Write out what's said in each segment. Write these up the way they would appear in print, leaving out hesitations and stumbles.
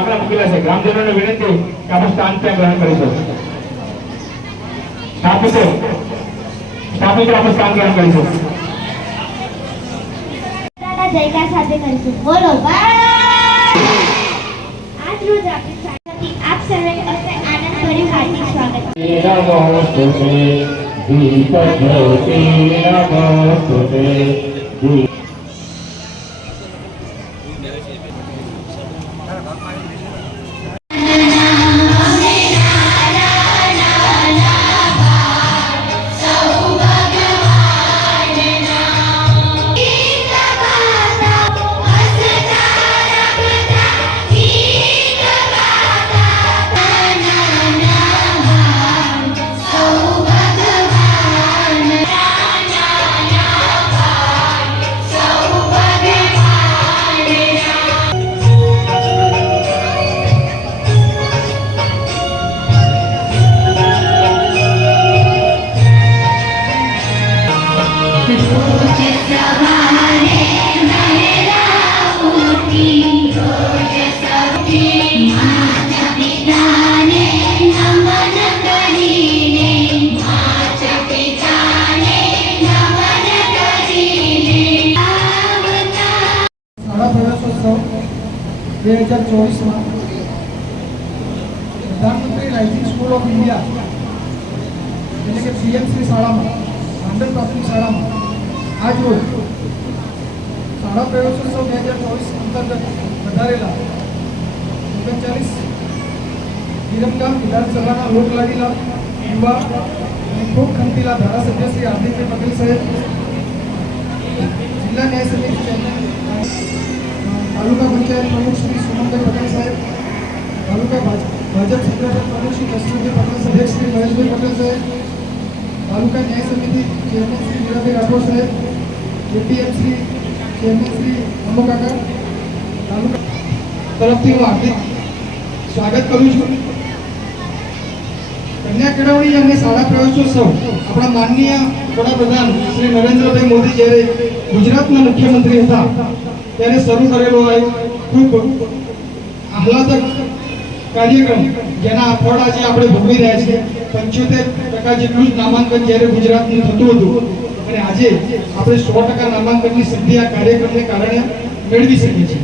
લાકડા મૂકેલા છે. ગ્રામજનોને વિનંતી કે આપણે સ્થાન ત્યાં ગ્રહણ કરીશું. સ્ટાફ મિત્રો આપણે સ્થાન ગ્રહણ કરીશું. જયકાર સાથે કરીશું. બોલો આજ રોજ આપણી સાથે આપ સર્વે અમને આનંદભર્યું હાર્દિક સ્વાગત. प्रधानमंत्री राइजिंग स्कूल ऑफ इंडिया એટલે કે પીએમસી શાળામાં આંધ્ર પ્રાથમિક શાળામાં આજ રોજ શાળા પ્રવેશોત્સવ 2024 અંતર્ગત વધારેલા 39 વિરમગામ વિધાનસભાના લોકલાડીલા યુવા અને ખૂબ ખંતીલા ધારાસભ્ય શ્રી હાર્દિકભાઈ પટેલ સાહેબ, જિલ્લા ન્યાય સમિતિ ચેરમેન, તાલુકા પંચાયત પ્રમુખ શ્રી સુમનભાઈ પટેલ સાહેબ, તાલુકા ભાજપ સેક્રેટરી પ્રમુખ શ્રી દશરથભાઈ પટેલ, અધ્યક્ષ શ્રી મહેશભાઈ પટેલ સાહેબ, તાલુકા ન્યાય સમિતિ ચેરમેન શ્રી મીરાભાઈ રાઠોડ સાહેબ, એપીએમસી ચેરમેન શ્રી અમો કાકા, તાલુકા તરફથી હું હાર્દિક સ્વાગત કરું છું. કન્યા કેળવણી અને શાળા પ્રવેશોત્સવ આપણા માનનીય વડાપ્રધાન શ્રી નરેન્દ્રભાઈ મોદી જ્યારે ગુજરાતના મુખ્યમંત્રી હતા ત્યારે શરૂ કરેલો ખૂબ આહલાદક કાર્યક્રમ, જેના ફળ આજે આપણે ભોગવી રહ્યા છીએ. 75% જેટલું જ નામાંકન જ્યારે ગુજરાતનું થતું હતું અને આજે આપણે 100% નામાંકનની સિદ્ધિ આ કાર્યક્રમને કારણે મેળવી શકીએ છીએ.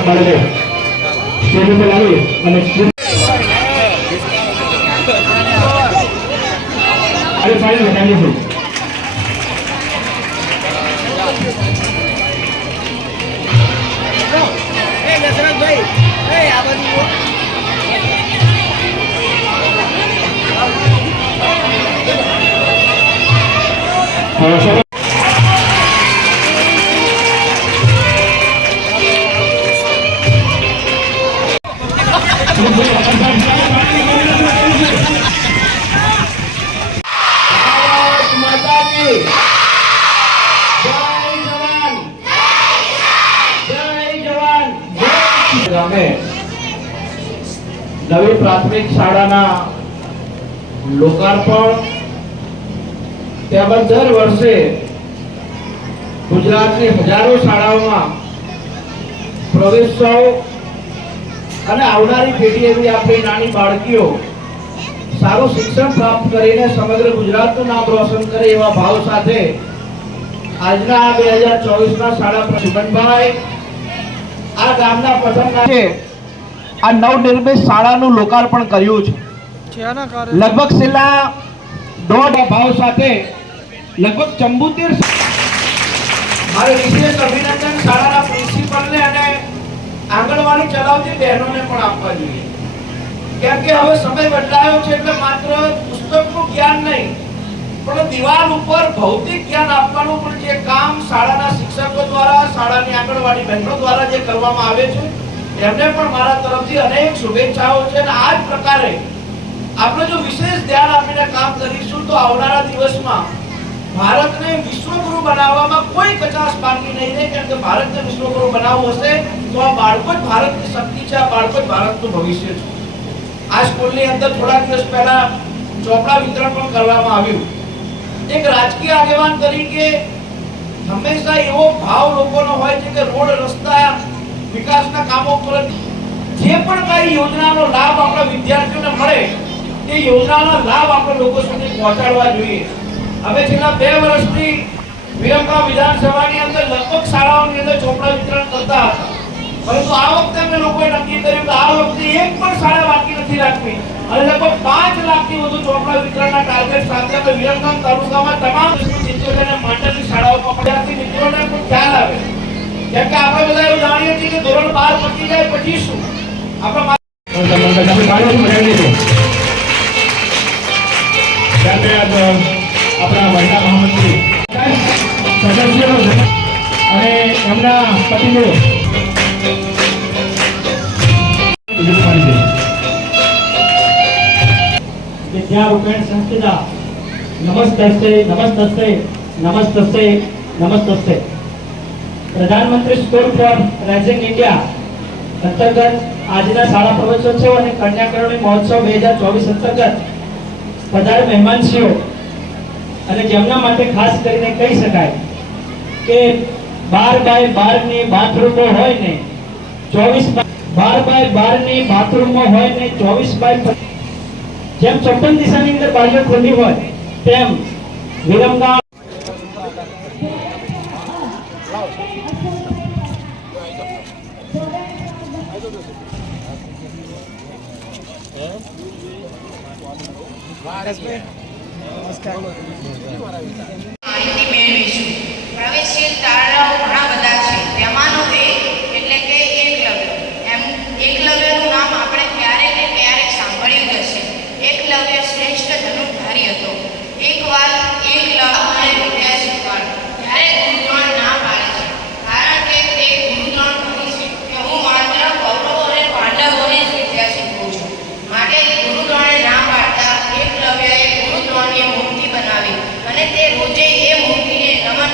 તમામ બાળકો સ્ટેજ ઉપર લાવી અને અરે ફાઇનલ બતાવીશું. ગામે નવી પ્રાથમિક શાળાના લોકાર્પણ તેમજ દર વર્ષે ગુજરાતની હજારો શાળાઓમાં પ્રવેશોત્સવ અને આવનારી પેઢી એવી આપણી નાની બાળકીઓ સારું શિક્ષણ પ્રાપ્ત કરીને સમગ્ર ગુજરાતનું નામ રોશન કરે એવા ભાવ સાથે આજના 2024ના શાળા સુમનભાઈ આ ગામના પ્રથમ આ નવનિર્મિત શાળાનું લોકાર્પણ કર્યું છે. લગભગ છેલ્લા 1.5 ભાવ સાથે લગભગ 74 મારે વિશેષ અભિનંદન શાળાના પ્રિન્સિપલને અને આંગણવાડી ચલાવતી બહેનોને પણ આપવા જોઈએ. કેમ કે હવે સમય બદલાયો છે એટલે માત્ર પુસ્તકનું જ્ઞાન નહીં પણ દિવાલ ઉપર ભૌતિક જ્ઞાન આપવાનું પણ જે કામ શાળાના શિક્ષકો દ્વારા શાળાની આંગણવાડી બહેનો દ્વારા જે કરવામાં આવે છે એમને પણ મારા તરફથી અનેક શુભેચ્છાઓ છે. અને આ જ પ્રકારે આપણે જો વિશેષ ધ્યાન આપીને કામ કરીશું તો આવનારા દિવસમાં ભારતને વિશ્વગુરુ બનાવવામાં કોઈ કચાશ બાકી નહીં રહે. કેમ કે ભારતને વિશ્વગુરુ બનાવવું હશે તો આ બાળકો જ ભારતની શક્તિ છે, આ બાળકો જ ભારતનું ભવિષ્ય છે. આ સ્કૂલની અંદર થોડા દિવસ પહેલા ચોપડા વિતરણ પણ કરવામાં આવ્યું. એક રાજકીય આગેવાન તરીકે હંમેશા એવો ભાવ લોકોનો હોય છે કે રોડ રસ્તા વિકાસના કામો પર જે પણ કઈ યોજનાનો લાભ આપણા વિદ્યાર્થીઓને મળે તે યોજનાનો લાભ આપણે લોકો સુધી પહોંચાડવા જોઈએ. હવે છેલ્લા 2 વર્ષથી વિરમગામ વિધાનસભાની અંદર લગભગ શાળાઓની અંદર ચોપડા વિતરણ કરતા હતા. પરંતુ આ વખતે અમે લોકોએ નક્કી કર્યું કે આ વખતે એક પણ શાળા બાકી નથી રાખવી અને લગભગ 5 લાખથી વધુ ચોપડા વિતરણના ટાર્ગેટ સાથે અમે વિરમગામ તાલુકામાં તમામ ચિત્તોડ અને માંડલની શાળાઓમાં વિદ્યાર્થી મિત્રોને પણ ખ્યાલ આવે. કેમ કે આપણે બધા એવું જાણીએ છીએ કે ધોરણ 12 પતી જાય પછી શું આપણા આપણા મહિલા મહામંત્રી સદસ્યો અને એમના પતિઓ વિદ્યારૂપેણ સંસ્થિતા નમસ્તસ્તે નમસ્તસ્તે નમસ્તસ્તે નમસ્તસ્તે. પ્રધાનમંત્રી સ્કૂલ ફોર રાઇઝિંગ ઇન્ડિયા અંતર્ગત આજના શાળા પ્રવેશોત્સવ અને કન્યાકરણી મહોત્સવ 2024 અંતર્ગત પધાર મહેમાનશ્રીઓ અને જેમના માટે ખાસ કરીને કહી શકાય કે 12x12 ની બાથરૂમો હોય ને 12x12 ની બાથરૂમો હોય ને 24x જેમ 56 દિશાની અંદર બારીઓ ખુલ્લી હોય તેમ વિરમગામ માહિતી મેળવીશું. પ્રવેશીય તારણાઓ ઘણા બધા છે. તેમાંનો એક એટલે કે એકલવ્ય. એકલવ્યનું નામ આપણે ક્યારેક ને ક્યારેક સાંભળ્યું જ હશે. એકલવ્ય શ્રેષ્ઠ ધનુર્ધારી હતો. એકવાર એકલવ્ય વિદ્યા શીખવાડો ત્યારે ગુરુદ્રોણ ના પાડે છે. કારણ કે તે ગુરુદ્રોણ કહે છે કે હું માત્ર કૌરવો અને પાંડવોને જ વિદ્યા શીખવું છું. માટે ગુરુદ્રોણે ના પાડતા એકલવ્યએ ગુરુદ્રોણની મૂર્તિ બનાવી અને તે રોજે એ મૂર્તિને નમન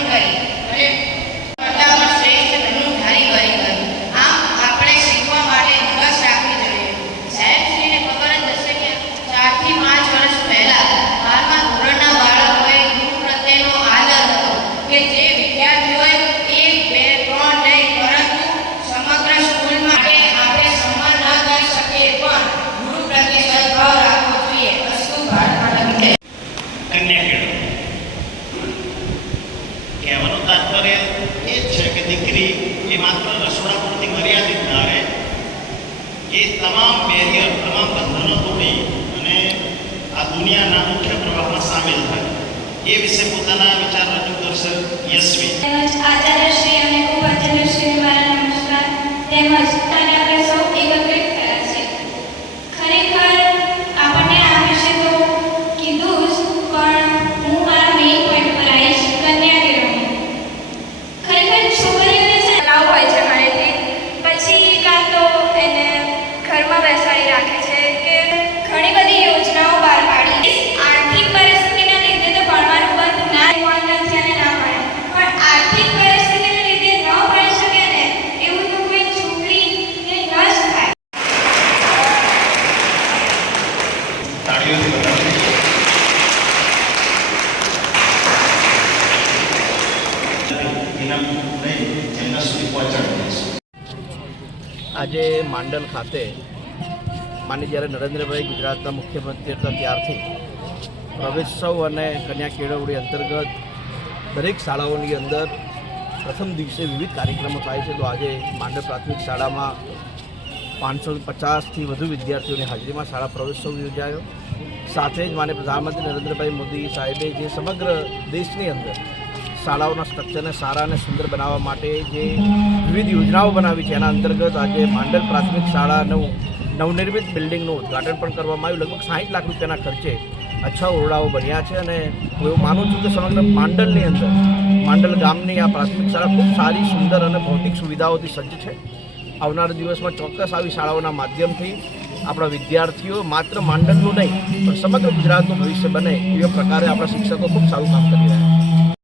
તાત્પર્ય એ જ છે કે દીકરી એ માત્ર રસોડા પૂરતી મર્યાદિત ના રહે, એ તમામ બેરિયર, તમામ બંધનો તોડી અને આ દુનિયાના મુખ્ય પ્રવાહમાં સામેલ થાય એ વિશે પોતાના વિચાર રજૂ કરશે યશવી. તેમજ આચાર્યશ્રી અને ઉપાચાર્યશ્રી મારા નમસ્કાર. તેમજ આપણે સૌ એકત્રિત થયા છે. ખરેખર આપણને આ વિશે તો કીધું જ, પણ હું મારા મેઇન પોઈન્ટ પર આવીશ. કન્યા કેળવણી. ખરેખર છોકરીઓને છે લાવ હોય છે ઘરેથી, પછી કાં તો એને ઘરમાં બેસાડી રાખે છે કે ઘણી બધી યોજનાઓ બહાર પાડી. આર્થિક પરિસ્થિતિના લીધે તો ભણવાનું બંધ ના મન નથી અને ના ભણે, પણ આર્થિક પરિસ્થિતિને લીધે ન ભણી શકે ને એવું તો કોઈ છોકરીને ન જ થાય. તાળીઓથી વધાવીએ. ઇનામ લઈ એમના સુધી પહોંચાડી દઈશું. આજે માંડલ ખાતે માની જ્યારે નરેન્દ્રભાઈ ગુજરાતના મુખ્યમંત્રી હતા ત્યારથી પ્રવેશોત્સવ અને કન્યા કેળવણી અંતર્ગત દરેક શાળાઓની અંદર પ્રથમ દિવસે વિવિધ કાર્યક્રમો થાય છે. તો આજે માંડલ પ્રાથમિક શાળામાં 550થી વધુ વિદ્યાર્થીઓની હાજરીમાં શાળા પ્રવેશોત્સવ યોજાયો. સાથે જ માનનીય પ્રધાનમંત્રી નરેન્દ્રભાઈ મોદી સાહેબે જે સમગ્ર દેશની અંદર શાળાઓના સ્ટ્રક્ચરને સારા અને સુંદર બનાવવા માટે જે વિવિધ યોજનાઓ બનાવી છે એના અંતર્ગત આજે માંડલ પ્રાથમિક શાળાનું નવનિર્મિત બિલ્ડિંગનું ઉદ્ઘાટન પણ કરવામાં આવ્યું. લગભગ 60 લાખ રૂપિયાના ખર્ચે 6 ઓરડાઓ બન્યા છે અને હું એવું માનું છું કે સમગ્ર માંડલની અંદર માંડલ ગામની આ પ્રાથમિક શાળા ખૂબ સારી, સુંદર અને ભૌતિક સુવિધાઓથી સજ્જ છે. આવનારા દિવસમાં ચોક્કસ આવી શાળાઓના માધ્યમથી આપણા વિદ્યાર્થીઓ માત્ર માંડલનું નહીં પણ સમગ્ર ગુજરાતનું ભવિષ્ય બને એવા પ્રકારે આપણા શિક્ષકો ખૂબ સારું કામ કરી રહ્યા છે.